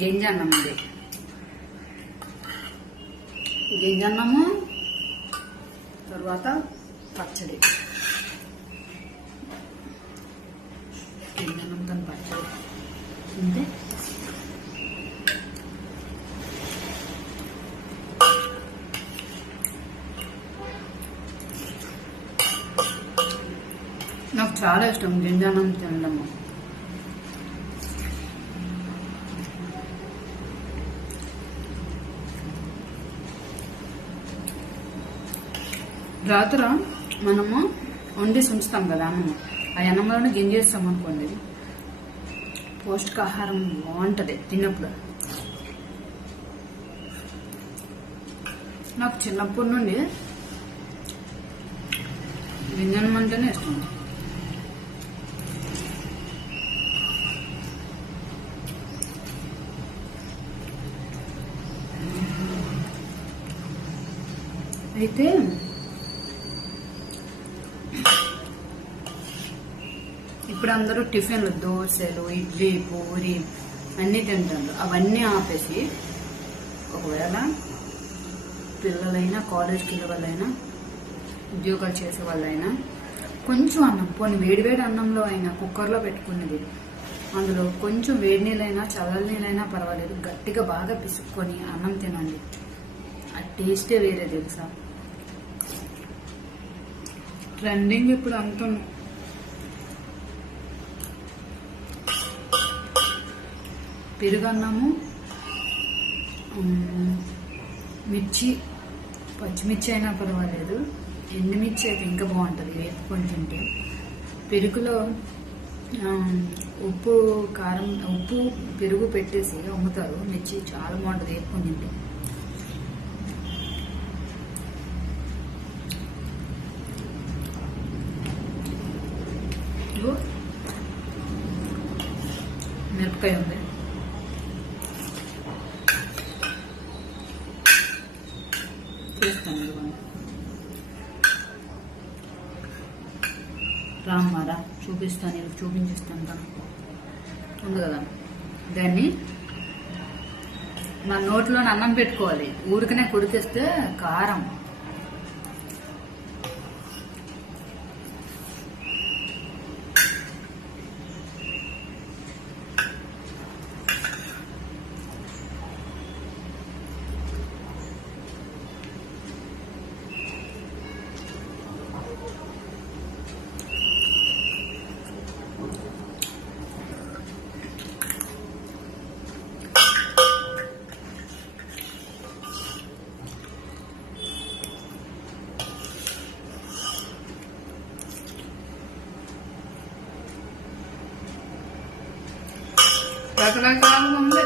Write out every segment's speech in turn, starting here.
గింజన్నం ఇది గింజన్నము తర్వాత పచ్చడి. గింజన్నంతో పచ్చడి. అంతే నాకు చాలా ఇష్టం గింజన్నం తినడము. రాత్ర మనము వండి ఉంచుతాం కదా అన్నము. ఆ అన్నంలోనే గింజేస్తాం అనుకోండి. పౌష్టికాహారం బాగుంటుంది తిన్నప్పుడు. నాకు చిన్నప్పటి నుండి గింజనం అంటేనే ఇష్టం. అయితే ఇప్పుడు అందరూ టిఫిన్లు దోశలు ఇడ్లీ పూరి అన్నీ తింటారు. అవన్నీ ఆపేసి ఒకవేళ పిల్లలైనా కాలేజ్కి వెళ్ళే వాళ్ళైనా ఉద్యోగాలు చేసే వాళ్ళైనా కొంచెం అన్నం పోనీ వేడివేడి అన్నంలో అయినా కుక్కర్లో పెట్టుకునేది అందులో కొంచెం వేడి నీళ్ళైనా చల్లల నీళ్ళైనా పర్వాలేదు. గట్టిగా బాగా పిసుక్కొని అన్నం తినండి. ఆ టేస్టే వేరే తెలుసా? ట్రెండింగ్ ఇప్పుడు అంత పెరుగన్నము మిర్చి పచ్చిమిర్చి అయినా పర్వాలేదు. ఎండుమిర్చి అయితే ఇంకా బాగుంటుంది వేపుకొని తింటే. పెరుగులో ఉప్పు కారం ఉప్పు పెరుగు పెట్టేసి అమ్ముతారు. మిర్చి చాలా బాగుంటుంది వేపుకొని తింటే. మిరపకాయ ఉంది. చూపిస్తాను నేను చూపించేస్తాను రా. ఉంది కదా? దాన్ని మన నోట్లో అన్నం పెట్టుకోవాలి. ఊరికనే కుడితేస్తే కారం. రకరకాలుగా ఉంది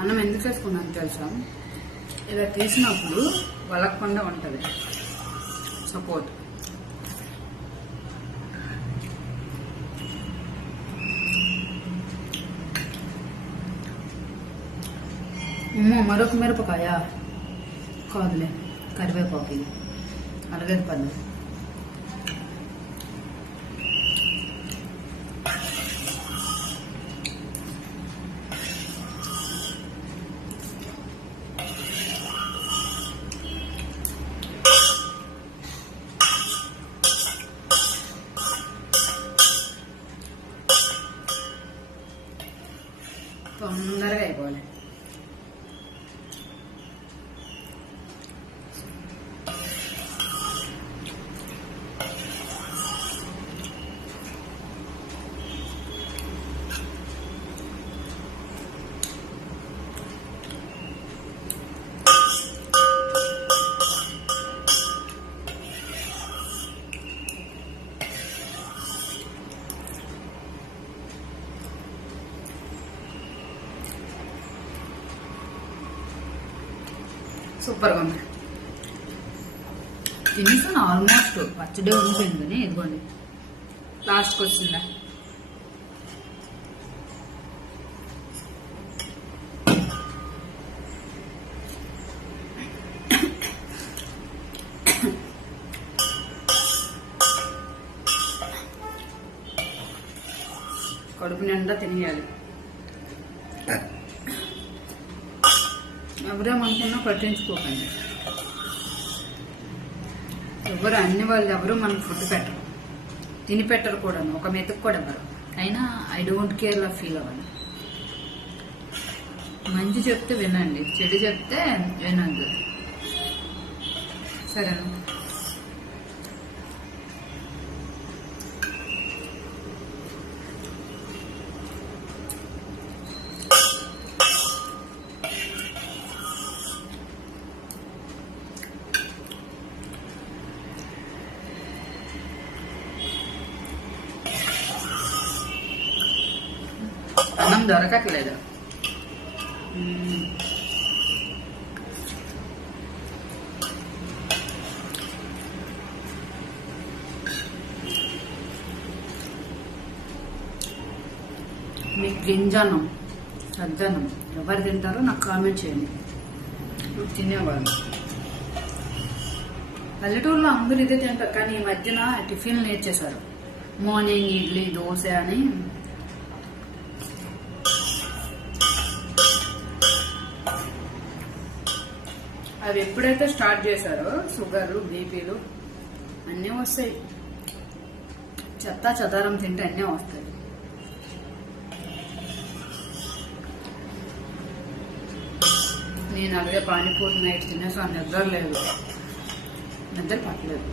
అన్నం ఎందుకు వేసుకున్నాను తెలుసా? ఇలా తీసినప్పుడు వలకుండా ఉంటుంది. సపోర్ట్ మరొక మిరపకాయ. కాదులే కరివేపాకు అరగదు పర్లేదు సూపర్గా ఉంది తినేసాను ఆల్మోస్ట్ పచ్చడి ఉండిపోయింది కానీ ఇదిగోండి. లాస్ట్కి వచ్చిందా? కడుపు నిండా తినేయాలి. ఎవరేమనుకున్నా పట్టించుకోకండి. ఎవరు అన్ని వాళ్ళు ఎవరు మనకు ఫుడ్ పెట్టరు. తిని పెట్టరు కూడా ఒక మెతుకు కూడా ఎవరు అయినా ఐ డోంట్ కేర్ లా ఫీల్ అవ్వండి మంచి చెప్తే వినండి చెడు చెప్తే వినద్దు. సరేనా? అన్నం దొరకట్లేదు. మీకు గింజన్నం సద్దన్నం ఎవరు తింటారో నాకు కామెంట్ చేయండి. తినేవాళ్ళు. పల్లెటూరులో అందరూ ఇదే తింటారు కానీ ఈ మధ్యన టిఫిన్లు నేర్చేశారు మార్నింగ్ ఇడ్లీ దోశ అని అవి ఎప్పుడైతే స్టార్ట్ చేశారో షుగర్ బీపీలు అన్నీ వస్తాయి. చెత్త చెదారం తింటే అన్నీ వస్తాయి. నేను అలాగే పానీపూరి నైట్ తినేసాను నిద్ర లేదు. నిద్ర పట్టలేదు.